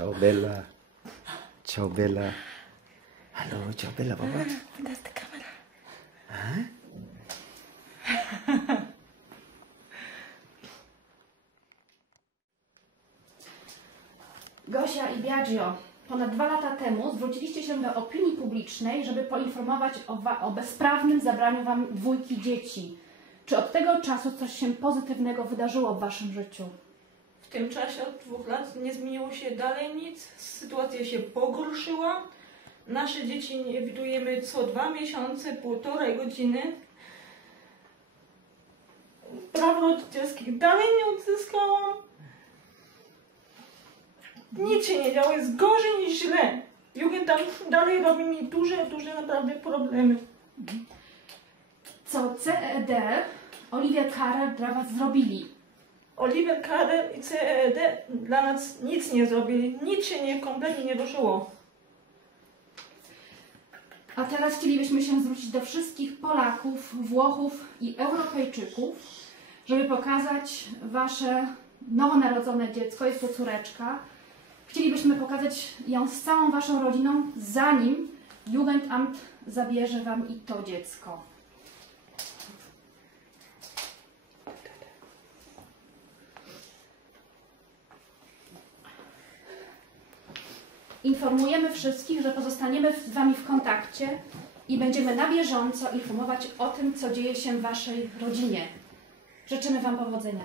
Ciao Bella. Ciao Bella. Hallo, ciao Bella. Da ist die Kamera. Gosia i Biagio, ponad dwa lata temu zwróciliście się do opinii publicznej, żeby poinformować o, o bezprawnym zabraniu wam dwójki dzieci. Czy od tego czasu coś się pozytywnego wydarzyło w waszym życiu? W tym czasie od dwóch lat nie zmieniło się dalej nic. Sytuacja się pogorszyła. Nasze dzieci widujemy co dwa miesiące, półtorej godziny. Praw rodzicielskich dalej nie odzyskałam. Nic się nie działo, jest gorzej niż źle. Jugendamt dalej robi mi duże, duże naprawdę problemy. Co CED, Oliwia Carrer dla was zrobili? Oliver Kader i CED dla nas nic nie zrobili. Nic się nie, kompletnie nie ruszyło. A teraz chcielibyśmy się zwrócić do wszystkich Polaków, Włochów i Europejczyków, żeby pokazać wasze nowonarodzone dziecko, jest to córeczka. Chcielibyśmy pokazać ją z całą waszą rodziną, zanim Jugendamt zabierze wam i to dziecko. Informujemy wszystkich, że pozostaniemy z Wami w kontakcie i będziemy na bieżąco informować o tym, co dzieje się w Waszej rodzinie. Życzymy Wam powodzenia.